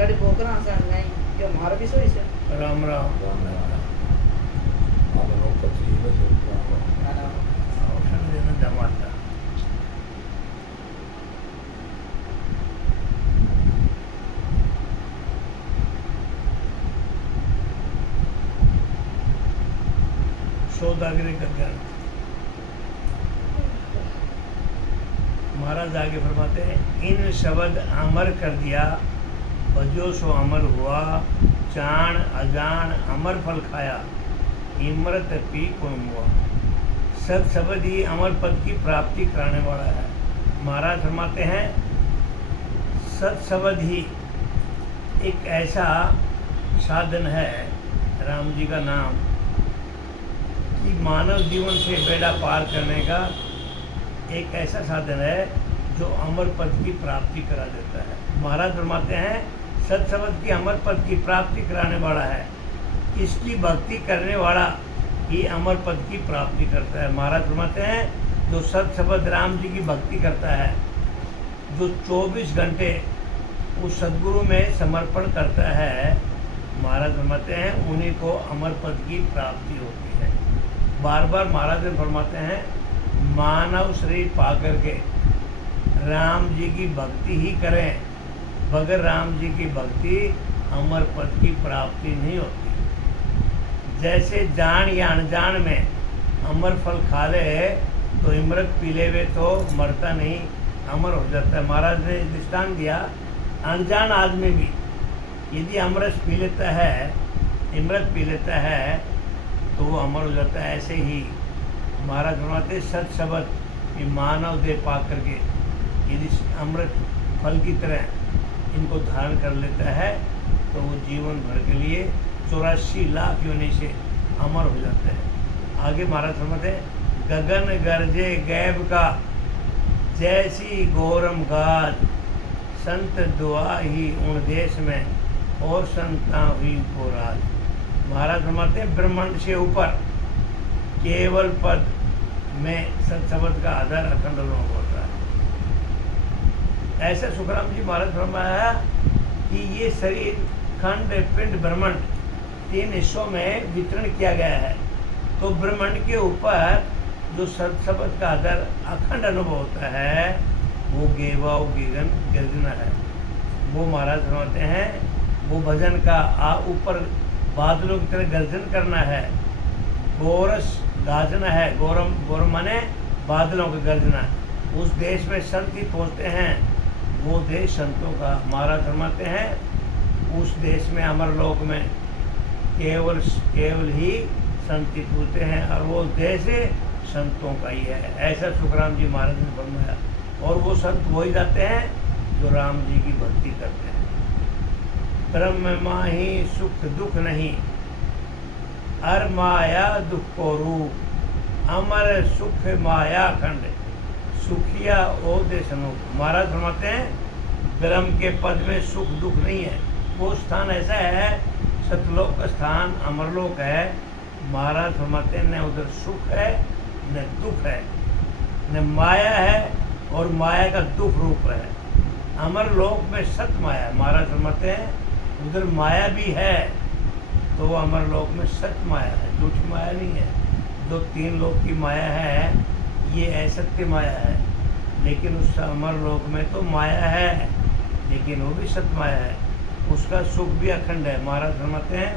गड़ी पोकरा सा नहीं क्यों मार भी सोई से राम राम औषध देना जमाता सौदागरी का ज्ञान। महाराज आगे फरमाते हैं, इन शब्द अमर कर दिया, भजो सो अमर हुआ, जान अजान अमर फल खाया, इमरत पी कुण हुआ। सत शब्द ही अमर पद की प्राप्ति कराने वाला है। महाराज फरमाते हैं, सत शब्द ही एक ऐसा साधन है, राम जी का नाम, कि मानव जीवन से बेड़ा पार करने का एक ऐसा साधन है जो अमर पद की प्राप्ति करा देता है। महाराज फरमाते हैं, सत शब्द की अमर पद की प्राप्ति कराने वाला है, इसकी भक्ति करने वाला ही अमर पद की प्राप्ति करता है। महाराज फरमाते हैं, जो सत शब्द राम जी की भक्ति करता है, जो 24 घंटे उस सदगुरु में समर्पण करता है, महाराज फरमाते हैं, उन्हीं को अमर पद की प्राप्ति होती है। बार बार महाराज फरमाते हैं, मानव शरीर पा करके राम जी की भक्ति ही करें, बगैर राम जी की भक्ति अमर पद की प्राप्ति नहीं होती। जैसे जान या अनजान में अमर फल खा ले तो इमरत पी ले वे तो मरता नहीं, अमर हो जाता है। महाराज ने दृष्टांत दिया, अनजान आदमी भी यदि अमरस पी लेता है, इमरत पी लेता है, तो वो अमर हो जाता है। ऐसे ही महाराज फरमाते, सत शब्द मानव देह पा करके यदि अमृत फल की तरह इनको धारण कर लेता है तो वो जीवन भर के लिए 84 लाख योनि से अमर हो जाता है। आगे महाराज फरमाते हैं, गगन गरजे गैब का जैसी गौरम गाज, संत दुआ ही उन देश में और संता हुई को राज। महाराज फरमाते हैं, ब्रह्मांड से ऊपर केवल पद में सत शब्द का आधार अखंड रूप होता है। ऐसा सुखराम जी महाराज फरमाया कि ये शरीर खंड पिंड ब्रह्मांड 3 हिस्सों में वितरण किया गया है। तो ब्रह्मांड के ऊपर जो सत शब्द का आधार अखंड अनुभव होता है, वो गेवा गिगन गर्जना है। वो महाराज फरमाते हैं, वो भजन का ऊपर बादलों की तरह गर्जन करना है, गोरस गाजना है। गौरम माने बादलों का गर्जना। उस देश में संत ही पहुँचते हैं, वो देश संतों का। महाराज फरमाते हैं, उस देश में अमरलोक में केवल ही संत ही पूछते हैं, और वो देश संतों का ही है। ऐसा सुखराम जी महाराज ने फरमाया। और वो संत वही जाते हैं जो राम जी की भक्ति करते हैं। ब्रह्म माही सुख दुख नहीं, अर माया दुख को रूप, अमर सुख माया खंड, सुखिया ओ देशनोक। महाराज फरमाते हैं, ब्रह्म के पद में सुख दुख नहीं है। वो स्थान ऐसा है, सतलोक का स्थान अमरलोक है। महाराज फरमाते हैं, न उधर सुख है न दुख है, न माया है और माया का दुख रूप है। अमरलोक में सत माया है। महाराज फरमाते हैं, उधर माया भी है तो वो अमरलोक में सत माया है, झूठी माया नहीं है। जो 3 लोक की माया है, ये असत्य माया है। लेकिन उस अमरलोक में तो माया है, लेकिन वो भी सत माया है। उसका सुख भी अखंड है। महाराज फरमाते हैं,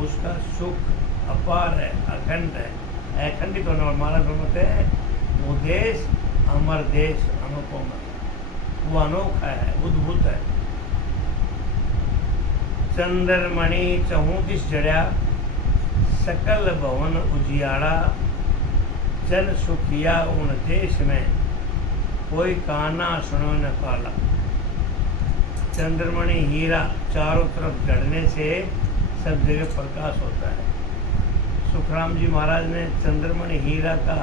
उसका सुख अपार है, अखंड है, अखंडित होने वाला। महाराज फरमाते हैं, वो देश अमर देश अनुपम है, वो अनोखा है, अद्भुत है। चंद्रमणि चहु दिस जड़िया, सकल भवन उजियाड़ा, जन सुखिया उन देश में, कोई काना सुनो न काला। चंद्रमणि हीरा चारों तरफ जड़ने से सब जगह प्रकाश होता है। सुखराम जी महाराज ने चंद्रमणि हीरा का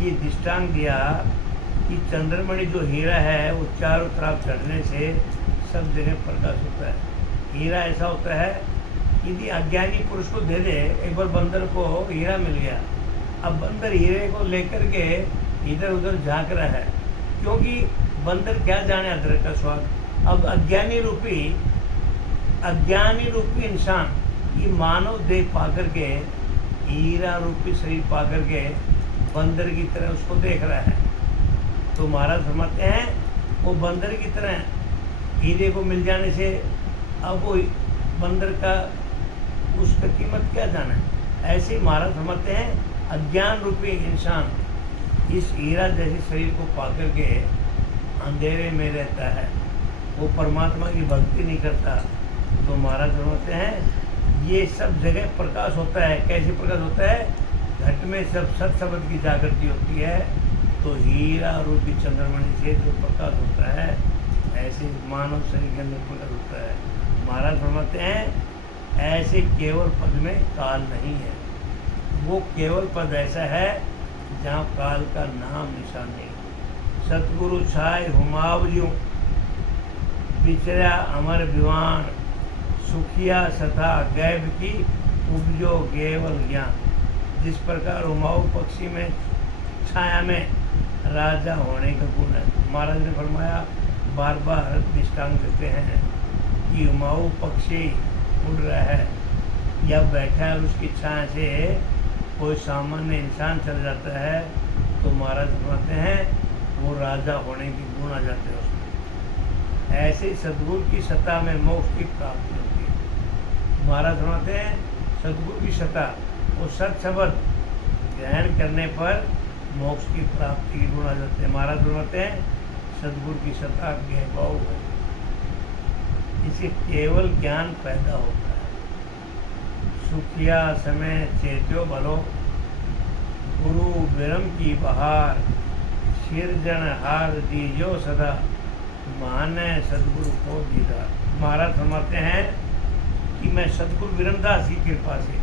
ये दृष्टांत दिया कि चंद्रमणि जो हीरा है वो चारों तरफ जड़ने से सब जगह प्रकाश होता है। हीरा ऐसा होता है, यदि अज्ञानी पुरुष को दे दे, एक बार बंदर को हीरा मिल गया, अब बंदर हीरे को लेकर के इधर उधर झांक रहा है, क्योंकि बंदर क्या जाने अदरक का स्वाद। अब अज्ञानी रूपी इंसान ये मानव देह पा करके, हीरा रूपी शरीर पा करके बंदर की तरह उसको देख रहा है। तो महाराज फरमाते हैं वो बंदर की तरह हीरे को मिल जाने से अब वो बंदर का उसका कीमत क्या जाना है। ऐसे ही महाराज फरमाते हैं अज्ञान रूपी इंसान इस हीरा जैसे शरीर को पा करके अंधेरे में रहता है, वो परमात्मा की भक्ति नहीं करता। तो महाराज फरमाते हैं ये सब जगह प्रकाश होता है। कैसे प्रकाश होता है? घट में सब सत शब्द की जागृति होती है, तो हीरा रूपी चंद्रमणि से जो प्रकाश होता है ऐसे मानव शरीर के अंदर प्रकाश होता है। महाराज फरमाते हैं ऐसे केवल पद में काल नहीं है। वो केवल पद ऐसा है जहाँ काल का नाम निशान नहीं। सतगुरु छाय हुमावलियों बिचरा अमर विवान, सुखिया सथा गैब की उपजो केवल ज्ञान। जिस प्रकार हुमाऊ पक्षी में छाया में राजा होने का गुण है। महाराज ने फरमाया बार बार दृष्टांत देते हैं कि हुमाऊ पक्षी उड़ रहा है या बैठा है, उसकी छाया से कोई सामान्य इंसान चल जाता है तो महाराज फरमाते हैं वो राजा होने के गुण आ जाते हैं उसमें। ऐसे ही सद्गुरु की सत्ता में मोक्ष की प्राप्ति होती है। महाराज फरमाते हैं सद्गुरु की सत्ता वो सत शब्द ग्रहण करने पर मोक्ष की प्राप्ति के गुण आ जाते हैं। महाराज फरमाते हैं सद्गुरु की सत्ता ज्ञान है, इसे केवल ज्ञान पैदा होता है। सुखिया समय चेत्यो भलो, गुरु विरम की बहार, सिरजन हार दीजो सदा, माने सदगुरु को दीदार। महाराज फरमाते हैं कि मैं सदगुरु विरमदास की कृपा से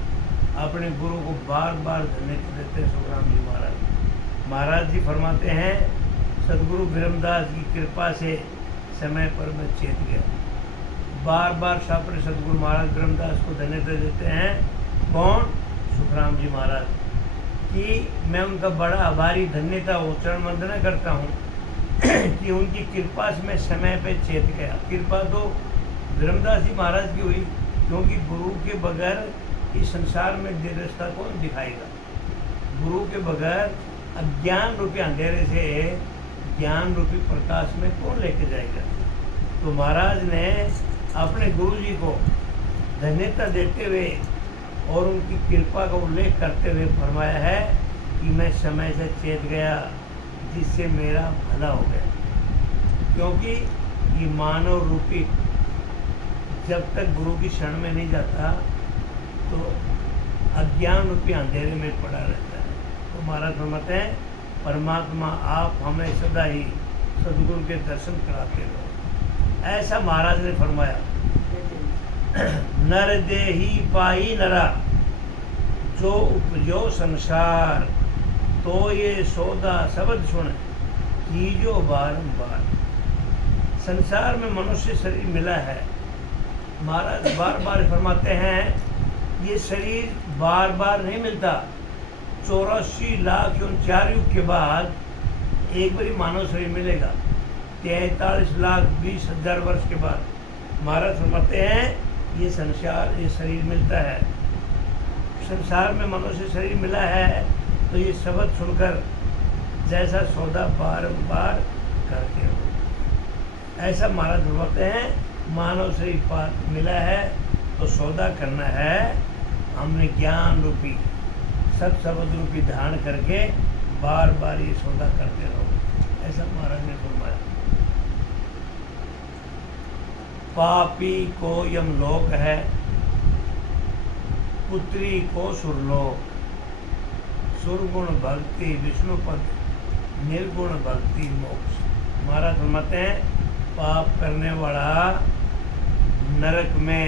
अपने गुरु को बार बार धन्यवाद देते हैं। सुखराम जी महाराज जी फरमाते हैं सदगुरु विरमदास की कृपा से समय पर मैं चेत गया। बार बार अपने सदगुरु महाराज विरमदास को धन्यवाद देते हैं। कौन? सुखराम जी महाराज कि मैं उनका बड़ा आभारी धन्यता उच्चारण वंदना करता हूँ कि उनकी कृपा से मैं समय पे चेत गया। कृपा तो विरमदास जी महाराज की हुई, क्योंकि गुरु के बगैर इस संसार में रास्ता कौन दिखाएगा। गुरु के बगैर अज्ञान रूपी अंधेरे से ज्ञान रूपी प्रकाश में कौन लेके जाएगा। तो महाराज ने अपने गुरु जी को धन्यता देते हुए और उनकी कृपा का उल्लेख करते हुए फरमाया है कि मैं समय से चेत गया जिससे मेरा भला हो गया। क्योंकि ये मानव रूपी जब तक गुरु की शरण में नहीं जाता तो अज्ञान रूपी अंधेरे में पड़ा रहता है। तो महाराज फरमाते हैं परमात्मा आप हमें सदा ही सदगुरु के दर्शन कराते रहो। ऐसा महाराज ने फरमाया। नर देही पाई नरा, जो उपजो संसार, तो ये सौदा शब्द सुन कीजो बारंबार। संसार में मनुष्य शरीर मिला है। महाराज बार बार फरमाते हैं ये शरीर बार बार नहीं मिलता। 84,04,000 युग के बाद एक बारी मानव शरीर मिलेगा। 43,20,000 वर्ष के बाद महाराज फरमाते हैं ये संसार ये शरीर मिलता है। संसार में मनुष्य शरीर मिला है तो ये शब्द सुनकर जैसा सौदा बारंबार करते हो। ऐसा महाराज फरमाते हैं मानव शरीर पार मिला है तो सौदा करना है। हमने ज्ञान रूपी सत शब्द रूपी धारण करके बार बार ये सौदा करते रहो। ऐसा महाराज ने फरमाया। पापी को यमलोक है, पुत्री को सुरलोक, सुरगुण भक्ति विष्णु पद, निर्गुण भक्ति मोक्ष। महाराज फरमाते हैं पाप करने वाला नरक में,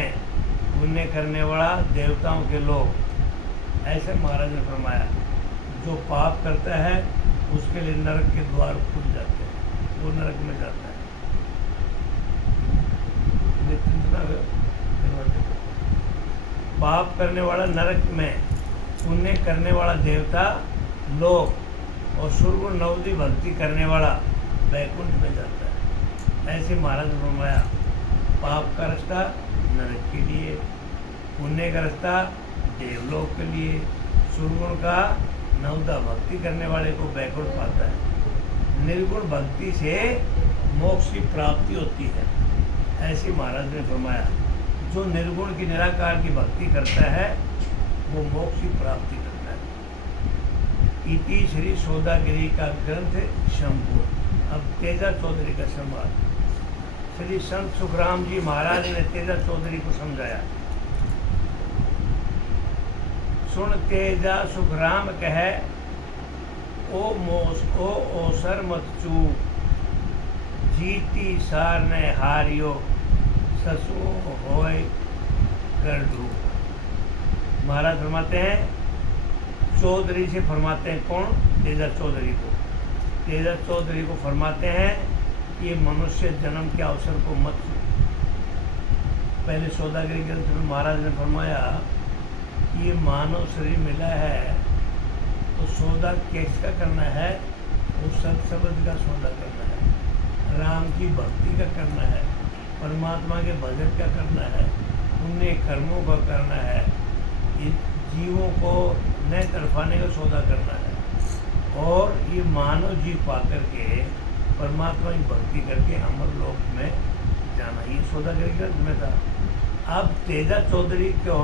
पुण्य करने वाला देवताओं के लोग। ऐसे महाराज ने फरमाया जो पाप करता है उसके लिए नरक के द्वार खुल जाते हैं, वो नरक में जाता है। पाप करने वाला नरक में, पुण्य करने वाला देवता लोग और सुरगुण नवदी भक्ति करने वाला वैकुंठ में जाता है। ऐसे महाराज ने फरमाया, पाप का रास्ता नरक के लिए, पुण्य का रास्ता देवलोक के लिए, सुरगुण का नवदा भक्ति करने वाले को बैकुंठ पाता है, निर्गुण भक्ति से मोक्ष की प्राप्ति होती है। ऐसे महाराज ने फरमाया, जो निर्गुण की निराकार की भक्ति करता है वो मोक्ष की प्राप्ति करता है। इति श्री सौदागिरी का ग्रंथ संपूर्ण। अब तेजा चौधरी का संवाद। श्री संत सुखराम जी महाराज ने तेजा चौधरी को समझाया। सुन तेजा सुखराम कहे, ओ ओसर मत चू, जीती सार ने हारियो, ससु होय कर डू। महाराज फरमाते हैं, चौधरी से फरमाते हैं, कौन? तेजा चौधरी को। तेजा चौधरी को फरमाते हैं कि ये मनुष्य जन्म के अवसर को मत चूक। पहले सौदागिरी ग्रंथ में महाराज ने फरमाया कि ये मानव शरीर मिला है तो सौदा किसका करना है? वो सत्संग का सौदा करना है, राम की भक्ति का करना है, परमात्मा के भजन का करना है, पुण्य कर्मों का करना है, जीवों को नए तरफाने का सौदा करना है। और ये मानव जीव पा करके परमात्मा की भक्ति करके अमर लोक में जाना, ये सौदागरी ग्रंथ में था। अब तेजा चौधरी को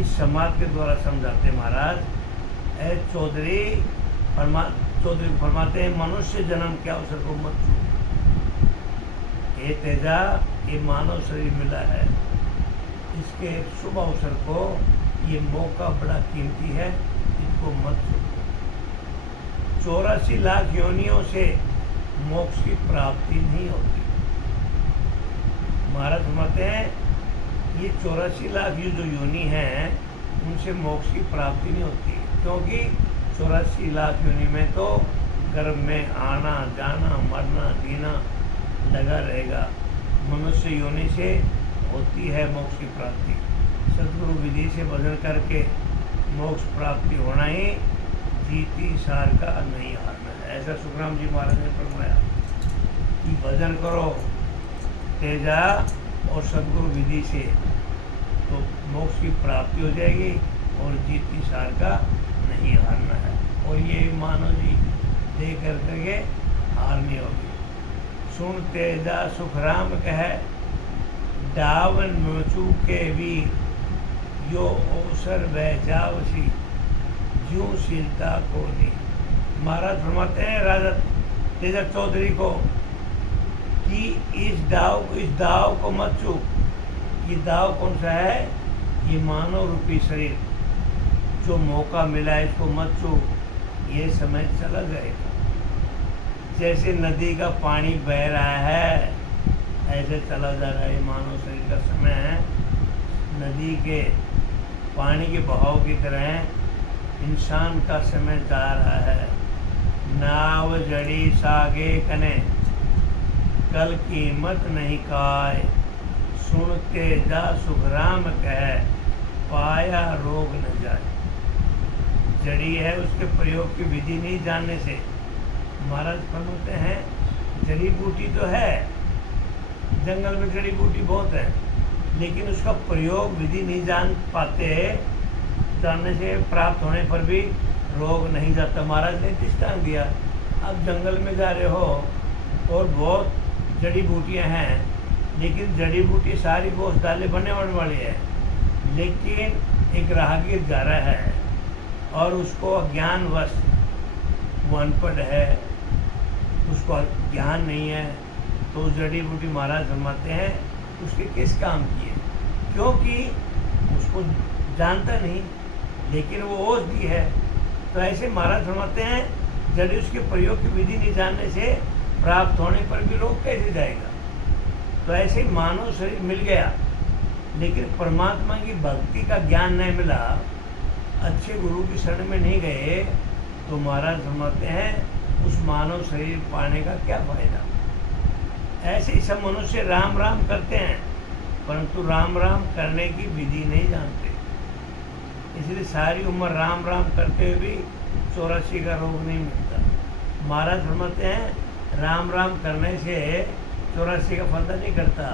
इस समाज के द्वारा समझाते महाराज, ऐ चौधरी फरमाते हैं, मनुष्य जन्म के अवसर को मत छू। ये तेजा, ये मानव शरीर मिला है, इसके शुभ अवसर को, ये मौका बड़ा कीमती है, इसको मत छू। 84 लाख योनियों से मोक्ष की प्राप्ति नहीं होती। महाराज फरमाते हैं, ये 84 लाख जो योनि हैं उनसे मोक्ष की प्राप्ति नहीं होती, क्योंकि 84 लाख योनि में तो गर्भ में आना जाना मरना जीना लगा रहेगा। मनुष्य योनि से होती है मोक्ष की प्राप्ति। सद्गुरु विधि से भजन करके मोक्ष प्राप्ति होना ही जीती सार का नहीं हारना है। ऐसा सुखराम जी महाराज ने फरमाया कि भजन करो तेजा और सद्गुरु विधि से तो मोक्ष की प्राप्ति हो जाएगी और जीती सार का नहीं हारना है। और ये मानव जी दे करके हार नहीं होगी। सुन तेजा सुखराम कहे, डावन नोचू के वीर, यो अवसर बहजावसी, ज्यों शीलता को दी। महाराज फरमाते हैं राजा तेजा चौधरी को कि इस दाव को मत चूक। ये दाव कौन सा है? ये मानव रूपी शरीर, जो मौका मिला है इसको मत चूक, ये समय चला जाएगा। जैसे नदी का पानी बह रहा है ऐसे चला जा रहा है मानव शरीर का समय है। नदी के पानी के बहाव की तरह इंसान का समय जा रहा है। नाव जड़ी सागे कने, कल कीमत नहीं काय, सुनते जा सुखराम कहे, पाया रोग न जाए। जड़ी है, उसके प्रयोग की विधि नहीं जानने से। महाराज फरमाते हैं, जड़ी बूटी तो है, जंगल में जड़ी बूटी बहुत है, लेकिन उसका प्रयोग विधि नहीं जान पाते, जानने से प्राप्त होने पर भी रोग नहीं जाता। महाराज ने दृष्टांत दिया, अब जंगल में जा रहे हो और बहुत जड़ी बूटियां हैं, लेकिन जड़ी बूटी सारी गोश्त डाले बनने वाली है, लेकिन एक राहगीर जा रहा है और उसको अज्ञानवश, वो अनपढ़ है, उसको ज्ञान नहीं है, तो जड़ी बूटी महाराज फरमाते हैं उसके किस काम की है, क्योंकि उसको जानता नहीं, लेकिन वो औषधि है। तो ऐसे महाराज फरमाते हैं, जड़ी उसके प्रयोग की विधि नहीं जानने से प्राप्त होने पर भी रोग कैसे जाएगा। तो ऐसे मानव शरीर मिल गया, लेकिन परमात्मा की भक्ति का ज्ञान नहीं मिला, अच्छे गुरु की शरण में नहीं गए, तो महाराज फरमाते हैं उस मानव शरीर पाने का क्या फायदा। ऐसे ही सब मनुष्य राम राम करते हैं, परंतु राम राम करने की विधि नहीं जानते, इसलिए सारी उम्र राम राम करते हुए भी 84 का रोग नहीं मिलता। महाराज फरमाते हैं राम राम करने से 84 का फंदा नहीं करता,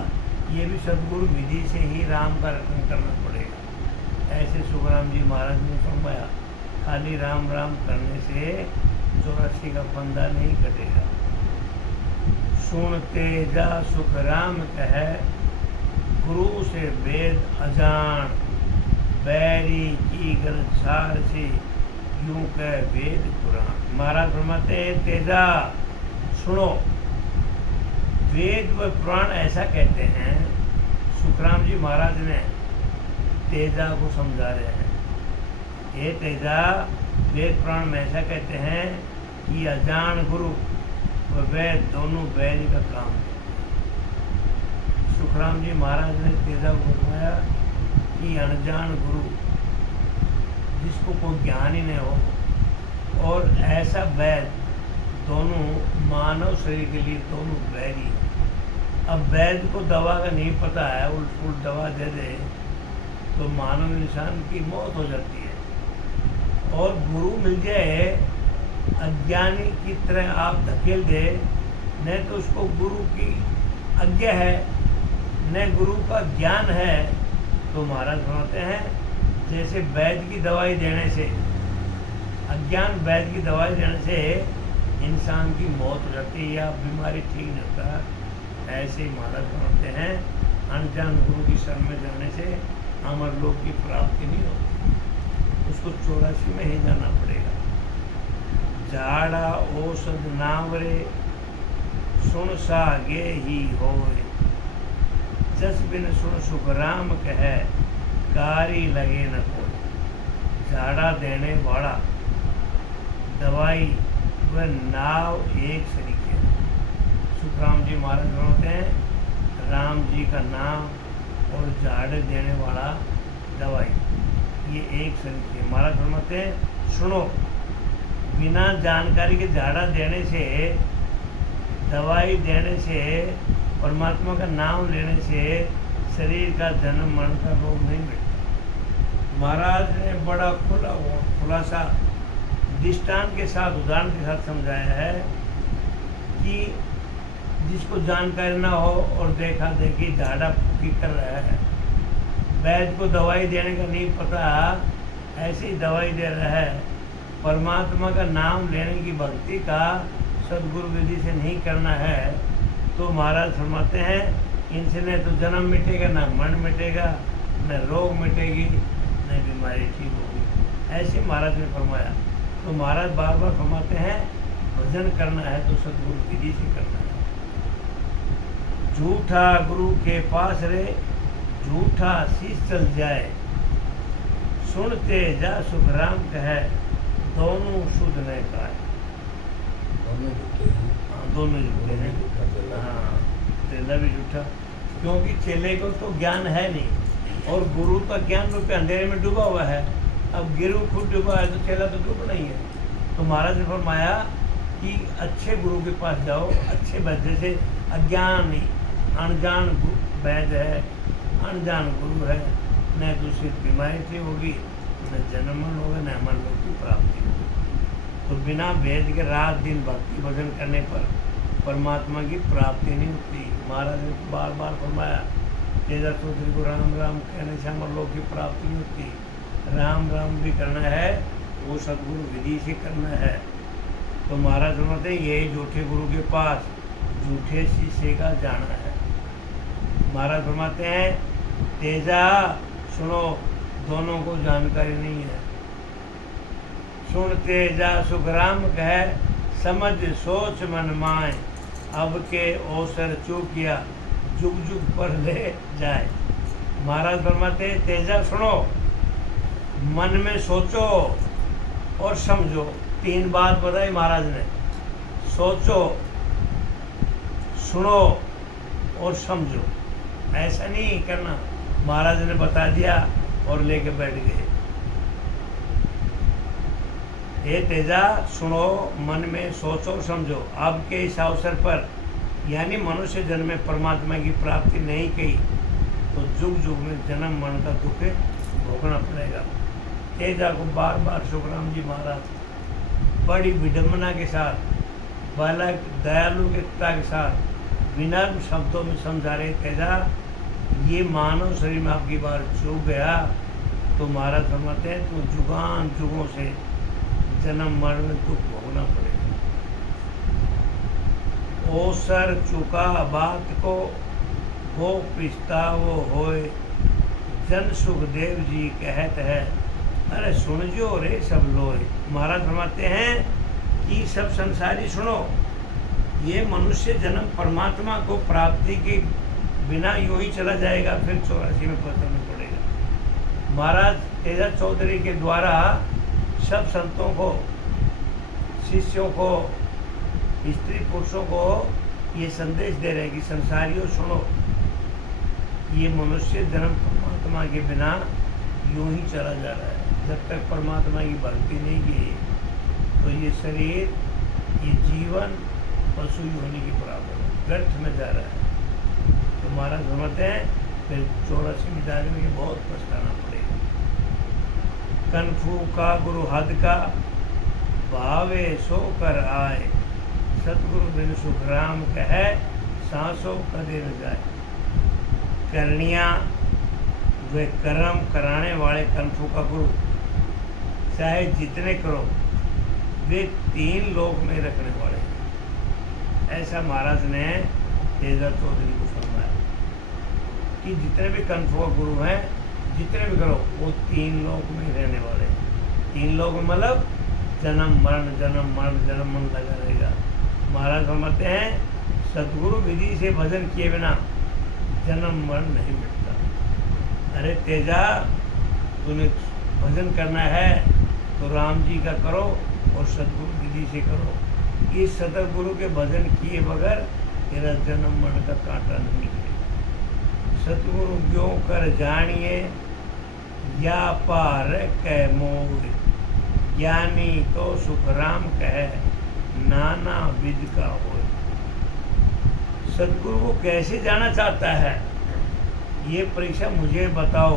ये भी सदगुरु विधि से ही राम का रक्षण करना पड़ेगा। ऐसे सुखराम जी महाराज ने फरमाया, खाली राम राम करने से 84 का फंदा नहीं कटेगा। सुनते जा सुख राम कहे, गुरु से वेद अजान, बैरी की गलत सार से यूं कह वेद पुराण। महाराज फरमाते हैं, तेजा सुनो, वेद व पुराण ऐसा कहते हैं। सुखराम जी महाराज ने तेजा को समझा रहे हैं, ये तेजा वेद पुराण में ऐसा कहते हैं कि अजान गुरु व वेद दोनों बैरी का काम है। सुखराम जी महाराज ने तेजा को फरमाया कि अनजान गुरु, जिसको कोई ज्ञान ही नहीं हो, और ऐसा वैद, दोनों मानव शरीर के लिए दोनों बैरी हैं। अब वैद को दवा का नहीं पता है, उल्ट फुल्ट दवा दे दे तो मानव इंसान की मौत हो जाती है। और गुरु मिल जाए अज्ञानी की तरह आप धकेल दे, न तो उसको गुरु की आज्ञा है न गुरु का ज्ञान है, तो महाराज बताते हैं जैसे वैद्य की दवाई देने से, अज्ञान वैद्य की दवाई देने से इंसान की मौत हो जाती है या बीमारी ठीक नहीं होता, ऐसे ही महाराज बताते हैं अनजान गुरु की शरण में जाने से अमर लोक की प्राप्ति नहीं होती, उसको 84 में ही जाना पड़ेगा। झाड़ा औषध नावरे, सुन सागे ही होए, जस बिन सुन सुख राम कहे, कारी लगे न कोई। झाड़ा देने वाला, दवाई व नाव एक सरीखे। सुखराम जी महाराज बोलते हैं राम जी का नाम और झाड़े देने वाला दवाई, ये एक सरीखे। महाराज फरमाते हैं सुनो, बिना जानकारी के झाड़ा देने से, दवाई देने से, परमात्मा का नाम लेने से शरीर का जन्म मरण का रोग नहीं मिटता। महाराज ने बड़ा खुलासा दृष्टांत के साथ, उदाहरण के साथ समझाया है कि जिसको जानकारी ना हो और देखा देखी झाड़ा फूकी कर रहा है, वैद्य को दवाई देने का नहीं पता, ऐसी ही दवाई दे रहा है, परमात्मा का नाम लेने की भक्ति का सदगुरु विधि से नहीं करना है, तो महाराज फरमाते हैं इनसे न तो जन्म मिटेगा, न मरण मिटेगा, न रोग मिटेगी, न बीमारी ठीक होगी। ऐसे महाराज ने फरमाया। तो महाराज बार बार फरमाते हैं भजन करना है तो सदगुरु विधि से करना है। झूठा गुरु के पास रे, झूठा शीश चल जाए, सुनते जा सुख राम कहे, दोनों शुद्ध न पाए। दोनों झूठे हैं। हाँ, चेला भी झूठा, क्योंकि चेले को तो ज्ञान है नहीं और गुरु का ज्ञान रूपे अंधेरे में डूबा हुआ है। अब गुरु खुद डूबा है तो चेला तो डूब नहीं है। तो महाराज ने फरमाया कि अच्छे गुरु के पास जाओ, अच्छे वैद्य से। अज्ञानी अनजान वैद्य है, अनजान गुरु है, न तो उसे बीमारी ठीक होगी, न जन्म होगा, न अमर लोक की प्राप्ति होगी। तो बिना वेद के रात दिन भक्ति भजन करने पर परमात्मा की प्राप्ति नहीं होती। महाराज ने बार बार फरमाया तेजा चौधरी को राम राम कहने से अमर लोक की प्राप्ति नहीं होती। राम राम भी करना है वो सदगुरु विधि से करना है। तो महाराज फरमाते हैं यही झूठे गुरु के पास झूठे शीशे का जाना है। महाराज फरमाते हैं तेजा सुनो, दोनों को जानकारी नहीं है। सुनते जा सुख राम कहे, समझ सोच मन माए, अब के अवसर चूकिया, जुग जुग पर ले जाए। महाराज फरमाते तेजा सुनो, मन में सोचो और समझो। 3 बात बताई महाराज ने, सोचो, सुनो और समझो। ऐसा नहीं करना महाराज ने बता दिया और लेके बैठ गए। ये तेजा सुनो, मन में सोचो समझो। आपके इस अवसर पर यानी मनुष्य जन्म में परमात्मा की प्राप्ति नहीं की तो जुग जुग में जन्म मरण का दुख भोगना पड़ेगा। तेजा को बार बार सुखराम जी महाराज बड़ी विडम्बना के साथ, बालक दयालुता के साथ बिना शब्दों में समझा रहे तेजा ये मानव शरीर में आपकी बार चुभ गया तो महाराज फरमाते हैं तो जुगान जुगों से जन्म मरण में दुख भोगना पड़ेगा। ओसर चुका बात को वो पिछतावो होए जन सुखदेव जी कहत है अरे सुन जो रे सब लोए। महाराज फरमाते हैं कि सब संसारी सुनो, ये मनुष्य जन्म परमात्मा को प्राप्ति के बिना यूं ही चला जाएगा, फिर 84 में पहुंचना पड़ेगा। महाराज तेजा चौधरी के द्वारा सब संतों को, शिष्यों को, स्त्री पुरुषों को ये संदेश दे रहे हैं कि संसारियों सुनो, ये मनुष्य जन्म परमात्मा के बिना यूं ही चला जा रहा है। जब तक परमात्मा की भक्ति नहीं की तो ये शरीर, ये जीवन पशु योनि के बराबर व्यर्थ में जा रहा है। तो महाराज समझते हैं फिर 84 में जाने में बहुत पछताना पड़ेगा। कनफू का गुरु हद का भावे सो कर आए सतगुरु बिन सुख राम कहे सांसों कदे न जाए। करनिया वे कर्म कराने वाले कनफू का गुरु चाहे जितने करो वे 3 लोक में रखने वाले हैं। ऐसा महाराज ने तेजा चौधरी को फरमाया कि जितने भी कनफू का गुरु हैं, जितने भी करो वो 3 लोक में रहने वाले हैं। 3 लोक में मतलब जन्म मरण जन्म मरण जन्म मरण लगा रहेगा। महाराज फरमाते हैं सतगुरु विधि से भजन किए बिना जन्म मरण नहीं मिटता। अरे तेजा तूने भजन करना है तो राम जी का करो और सतगुरु विधि से करो। इस सतगुरु के भजन किए बगैर तेरा जन्म मरण का कांटा नहीं निकलेगा। सतगुरु क्यों कर जानिए या पार कह मोर ज्ञानी तो सुख राम कहे नाना विध का हो। सतगुरु को कैसे जाना चाहता है ये परीक्षा मुझे बताओ।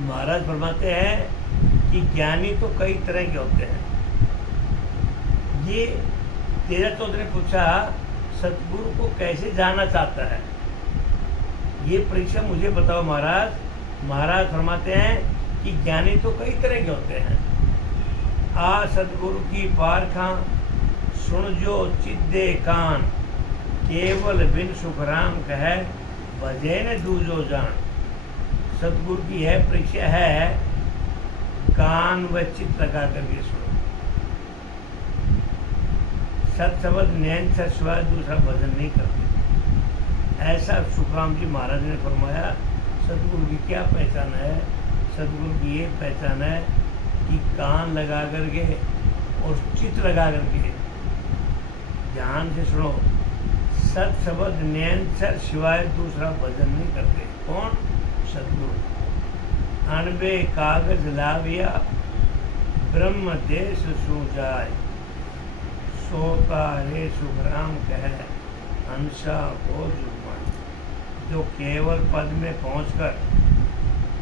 महाराज फरमाते हैं कि ज्ञानी तो कई तरह के होते हैं। ये तेजा चौधरी ने पूछा सतगुरु को कैसे जाना चाहता है ये परीक्षा मुझे बताओ महाराज। महाराज फरमाते हैं कि ज्ञानी तो कई तरह के होते हैं। आ सतगुरु की पारखा सुन जो चिद्दे कान केवल बिन सुख राम कहे भजे न दूजो जान। सतगुरु की है परीक्षा है कान व चित्त लगा करके सुनो। सत शब्द नैन से सिवाय दूसरा भजन नहीं करते। ऐसा सुखराम जी महाराज ने फरमाया। सतगुरु की क्या पहचान है? सतगुरु की ये पहचान है कि कान लगा करके और चित्त लगा करके ध्यान से सुनो। सत शब्द नैन से सिवाय दूसरा भजन नहीं करते। कौन? सतगुरु। अनबे कागज लाविया ब्रह्म देश सू जाए सोता रे सुखराम कहे अंशा को जुर्मान। जो केवल पद में पहुंचकर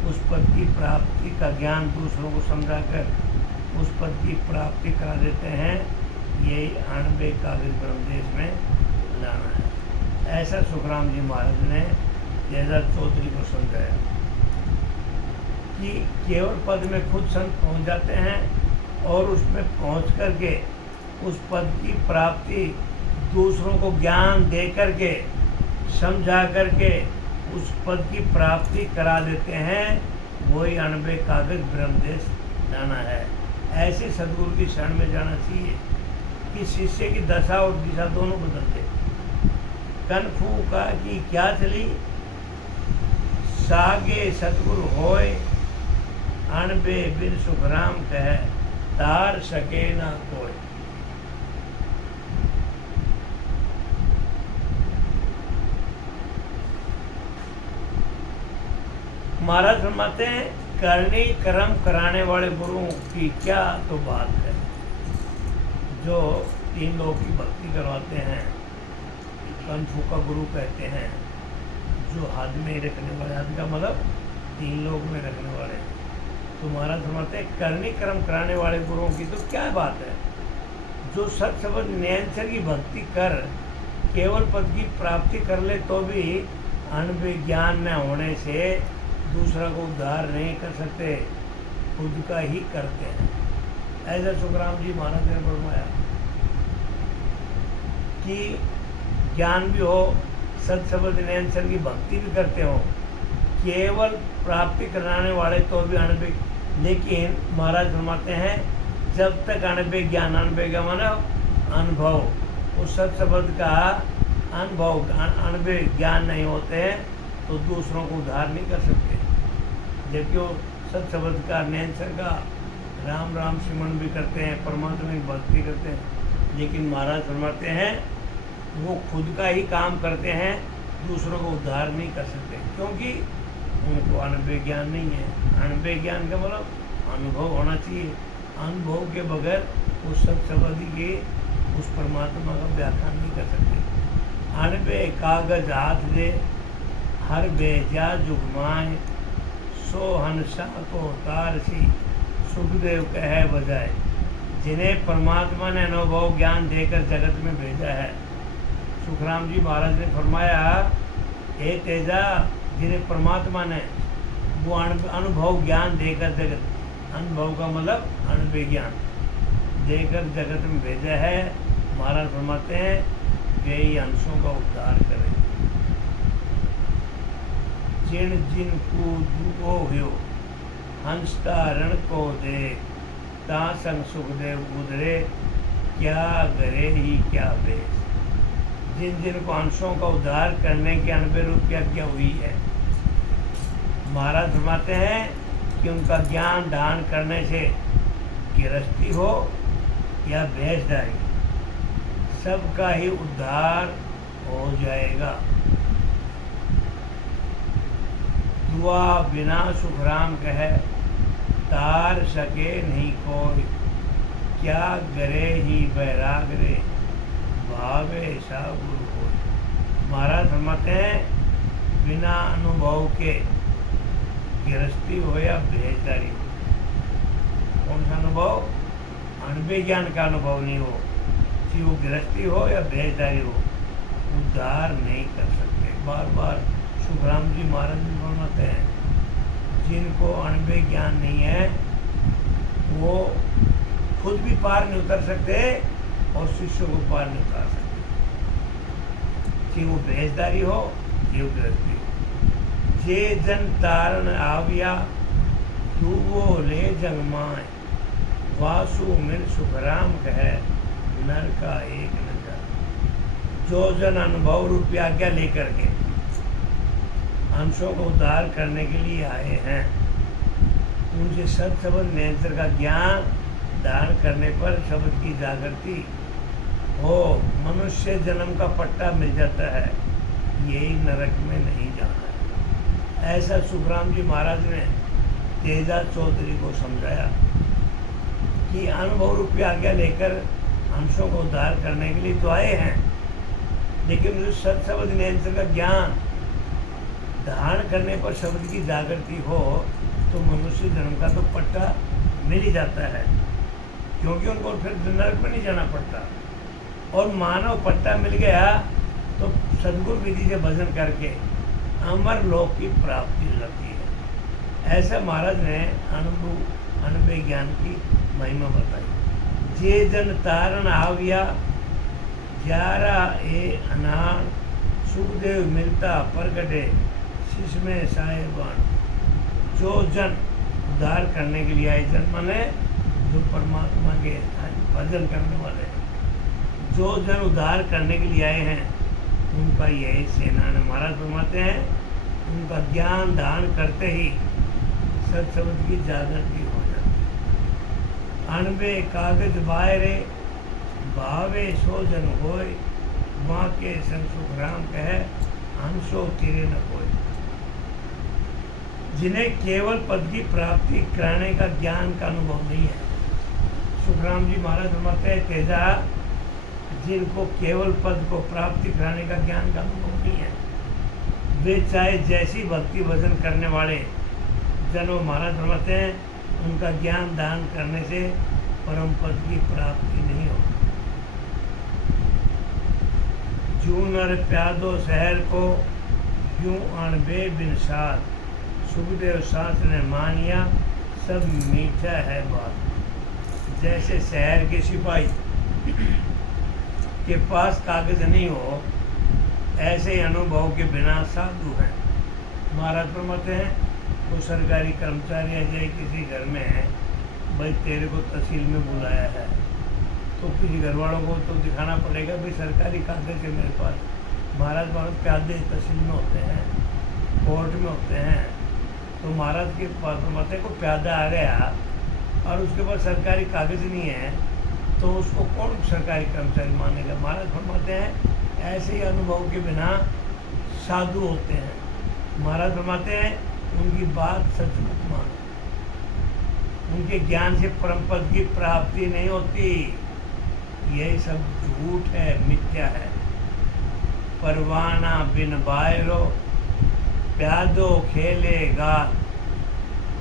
उस पद की प्राप्ति का ज्ञान दूसरों को समझाकर उस पद की प्राप्ति करा देते हैं, यही अनबे कागज ब्रह्मदेश में लाना है। ऐसा सुखराम जी महाराज ने तेजा चौधरी को समझाया कि केवल पद में खुद संत पहुंच जाते हैं और उसमें पहुंच करके उस पद की प्राप्ति दूसरों को ज्ञान दे करके समझा करके उस पद की प्राप्ति करा देते हैं। वही अनबे कागज ब्रह्मदेश जाना है। ऐसे सदगुरु की शरण में जाना चाहिए कि शिष्य की दशा और दिशा दोनों बदल दे। कनफू का कि क्या चली सागे सतगुरु होए अनबे बिन सुखराम कहे तार सके ना कोई। महाराज फरमाते हैं करनी कर्म कराने वाले गुरुओं की क्या तो बात है। जो 3 लोगों की भक्ति करवाते हैं कनफू का गुरु कहते हैं। जो हद में रखने वाले, हद का मतलब 3 लोग में रखने वाले। तो महाराज फरमाते हैं करनी कर्म कराने वाले गुरुओं की तो क्या बात है। जो सत शब्द नैनसर की भक्ति कर केवल पद की प्राप्ति कर ले तो भी अनुभव ज्ञान न होने से दूसरा को उद्धार नहीं कर सकते, खुद का ही करते हैं। ऐसा सुखराम जी महाराज ने फरमाया कि ज्ञान भी हो, सत्सबद निरंतर की भक्ति भी करते हो, केवल प्राप्ति कराने वाले तो भी अनुभव, लेकिन महाराज फरमाते हैं जब तक अनुभव ज्ञान, अनुभव का माना अनुभव, उस सत्सबद का अनुभव अनुभव ज्ञान नहीं होते हैं तो दूसरों को उद्धार नहीं कर सकते। जबकि वो सत्सबद का निरंतर का राम राम सिमरन भी करते हैं, परमात्मा की भक्ति करते हैं, लेकिन महाराज फरमाते हैं वो खुद का ही काम करते हैं, दूसरों को उद्धार नहीं कर सकते, क्योंकि उनको अनुभव ज्ञान नहीं है। अनुभव ज्ञान का मतलब अनुभव होना चाहिए, अनुभव के बगैर उस सत्सबद के उस परमात्मा का व्याख्यान नहीं कर सकते। अनुभव कागज हाथ दे हर बेजा जुगमाए, सो हंसा को तार सी सुखदेव कहे बजाय। जिन्हें परमात्मा ने अनुभव ज्ञान देकर जगत में भेजा है, सुखराम जी महाराज ने फरमाया हे तेजा, जिन्हें परमात्मा ने वो अनुभव ज्ञान देकर जगत, अनुभव का मतलब अनुभव ज्ञान देकर जगत में भेजा है, महाराज फरमाते हैं वे ही अंशों का उद्धार करें। जिन जिन को दुगो हो हंसता रण को दे, ता संग सुखदेव उधरे, क्या करे ही क्या बेस। जिन जिन को अंशों का उद्धार करने के अनुभव रूप क्या हुई है, महाराज फरमाते हैं कि उनका ज्ञान दान करने से गृहस्थी हो या भेषधारी, सबका ही उद्धार हो जाएगा। दुआ बिना सुखराम कहे, तार सके नहीं कोई, क्या करे ही बैराग रे, भावे सा गुरु हो। महाराज फरमाते हैं बिना अनुभव के गृहस्थी हो या भेषधारी हो, कौन सा अनुभव? अनुभव ज्ञान का अनुभव नहीं हो, कि वो गृहस्थी हो या भेषधारी हो, उद्धार नहीं कर सकते। बार बार सुखराम जी महाराज भी फरमाते हैं जिनको अनुभव ज्ञान नहीं है वो खुद भी पार नहीं उतर सकते और शिष्यों को पार नहीं उतार सकते, कि वो भेषधारी हो कि वो गृहस्थी हो। जे जन तारण आविया तू वो ले जगमाए, वासु मिल सुखराम कहे नर का एक नजर। जो जन अनुभव रूपी आज्ञा लेकर के अंशों को उद्धार करने के लिए आए हैं, उनसे सत्सबद निरंतर का ज्ञान दान करने पर शब्द की जागृति हो, मनुष्य जन्म का पट्टा मिल जाता है, यही नरक में नहीं जाना है। ऐसा सुखराम जी महाराज ने तेजा चौधरी को समझाया कि अनुभव रूपी आज्ञा लेकर अंशों को उद्धार करने के लिए तो आए हैं, लेकिन उस सत्सबद निरंतर का ज्ञान धारण करने पर शब्द की जागृति हो तो मनुष्य जन्म का तो पट्टा मिल ही जाता है, क्योंकि उनको फिर नरक में नहीं जाना पड़ता। और मानव पट्टा मिल गया तो सद्गुरु विधि से भजन करके अमर लोक की प्राप्ति हो जाती है। ऐसा महाराज ने अनुभव ज्ञान की महिमा बताई। जे जन तारण आविया, ग्यारा ए अनार, सुखदेव मिलता प्रगटे, शिष में साहेबान। जो जन उद्धार करने के लिए आए, जन माने जो परमात्मा के भजन करने वाले, जो जन उद्धार करने के लिए आए हैं उनका यही सेना है। महाराज फरमाते हैं उनका ज्ञान दान करते ही सत्सबद की जागृति हो जाती है। अनबे कागज बायरे, भावे सो जन होय, माँ के संग सुखराम कहे हंसो तिरे न कोई। जिन्हें केवल पद की प्राप्ति कराने का ज्ञान का अनुभव नहीं है, सुखराम जी महाराज फरमाते हैं तेजा, जिनको केवल पद को प्राप्ति कराने का ज्ञान का अनुभव नहीं है, वे चाहे जैसी भक्ति भजन करने वाले जनों, महाराज फरमाते हैं उनका ज्ञान दान करने से परम पद की प्राप्ति नहीं होती। जू नर प्यादो शहर को यूं अणबे बिन साथ, सुखदेव साथ ने मानिया सब मीठा है बात। जैसे शहर के सिपाही के पास कागज नहीं हो, ऐसे अनुभव के बिना साधु हैं। महाराज फरमाते हैं वो सरकारी कर्मचारी है जाए किसी घर में है, भाई तेरे को तहसील में बुलाया है, तो किसी घर वालों को तो दिखाना पड़ेगा भाई सरकारी कागज है मेरे पास। महाराज प्यादे तहसील में होते हैं, कोर्ट में होते हैं, तो महाराज के पास फरमाते को प्यादा आ गया और उसके पास सरकारी कागज नहीं है, तो उसको कौन सरकारी कर्मचारी मानेगा। महाराज फरमाते हैं ऐसे ही अनुभव के बिना साधु होते हैं। महाराज फरमाते हैं उनकी बात सच मत मानो, उनके ज्ञान से परम पद की प्राप्ति नहीं होती, यही सब झूठ है, मिथ्या है। परवाना बिन बायरो प्यादो खेले गा,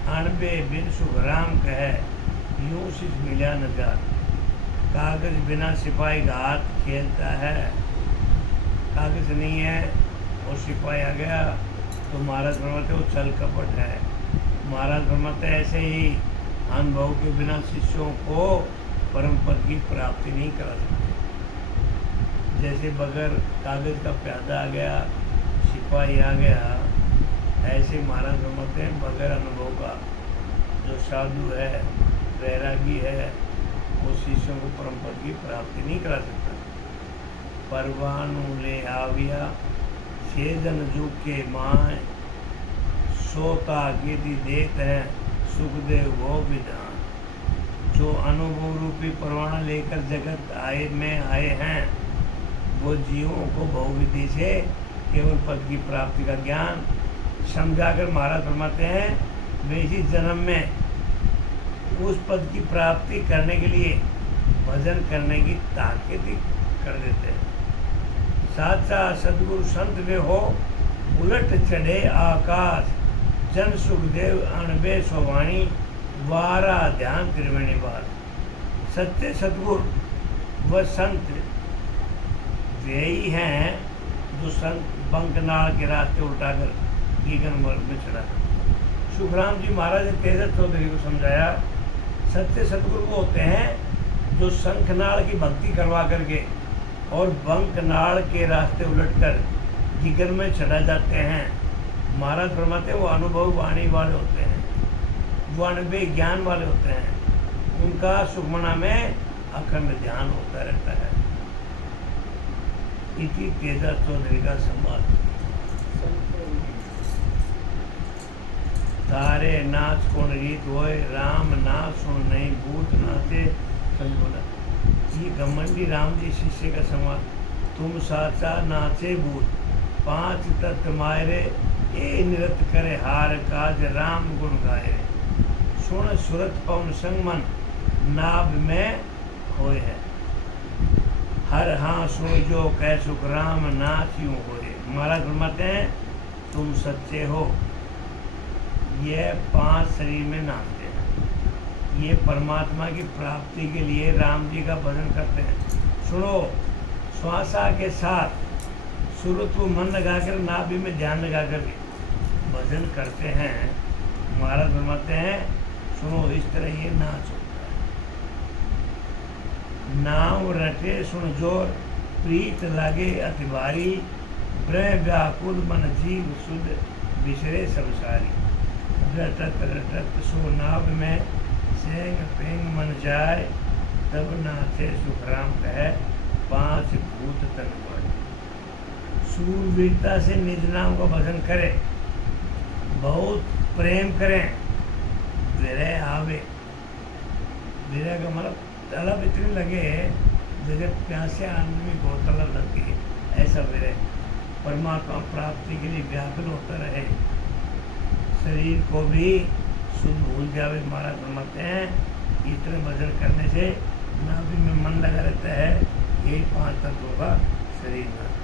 अणबे बिन सुखराम कहे यूं सिर्फ मिला न जा। कागज बिना सिपाही घात खेलता है, कागज नहीं है और सिपाही आ गया तो महाराज फरमाते वो छल कपट है। महाराज फरमाते ऐसे ही अनुभव के बिना शिष्यों को परम पद की प्राप्ति नहीं करा सकते। जैसे बगैर कागज का प्यादा आ गया, सिपाही आ गया, ऐसे महाराज फरमाते हैं बगैर अनुभव का जो साधु है, वैरागी है, वो शिष्यों को परम पद की प्राप्ति नहीं करा सकता। परवानु ले आविया छेदन जुग के माए, सोता गिद्धि देत है सुखदेव वो विधान। जो अनुभव रूपी परवाना लेकर जगत में आए हैं, वो जीवों को बहुविधि से केवल पद की प्राप्ति का ज्ञान समझाकर महाराज फरमाते हैं वे इसी जन्म में उस पद की प्राप्ति करने के लिए भजन करने की ताकत कर देते हैं। साचा सदगुरु संत वे हो उलट चढ़े आकाश, जन सुखदेव अणबे सोवाणी, वारा ध्यान त्रिवेणी बार। सत्य सदगुरु व संत वे ही हैं जो संत बंकनाल के रास्ते उल्टाकर गीगन वर्ग में चढ़ा। सुखराम जी महाराज ने तेजस चौधरी को समझाया सत्य सदगुरु वो होते हैं जो शंखनाल की भक्ति करवा करके और बंकनाल के रास्ते उलटकर जिगर में चढ़ा जाते हैं। महाराज फरमाते हैं वो अनुभव वाणी वाले होते हैं, वो अनुभव ज्ञान वाले होते हैं, उनका सुखमना में अखंड ध्यान होता रहता है। इति तेजस चौधरी का संवाद। तारे नाच कौन रीत होए, राम ना सुन नहीं भूत नाचे संबोला। ये घमंडी राम जी शिष्य का संवाद। तुम साचा नाचे भूत, पांच तत्व मायरे, ए नृत्य करे हार काज, राम गुण गाये। सुन सुरत पवन संग मन, नाभ में होए है। हर हाँ सुन जो कह सुख राम, नाच यूं होए। महाराज फरमाते हैं तुम सच्चे हो, ये पांच शरीर में नाचते हैं, ये परमात्मा की प्राप्ति के लिए राम जी का भजन करते हैं। सुनो, श्वासा के साथ सुरत्व मन लगाकर, नाभि में ध्यान लगाकर भजन करते हैं। महाराज फरमाते हैं सुनो इस तरह ये नाच होता है। नाम रटे सुन जोर, प्रीत लागे अति भारी, ब्रह व्याकुल मन जीव सुध, बिसरे संसारी। रटत रटत सो नाभ में, सेंग पेंग मन जाए, तब नाचे सुखराम कहे, पांच भूत तन पाए। सूरवीरता से निज नाम का भजन करें, बहुत प्रेम करें, विरह आवे। विरह का मतलब तलब इतनी लगे जैसे प्यासे आदमी को तलब लगती है, ऐसा विरह। परमात्मा प्राप्ति के लिए व्याकुल होता रहे, शरीर को भी शुद्ध भूल जावे। महाराज फरमाते हैं इस तरह भजन करने से नाभि में मन लगा रहता है, यही पांच तत्वों का शरीर में।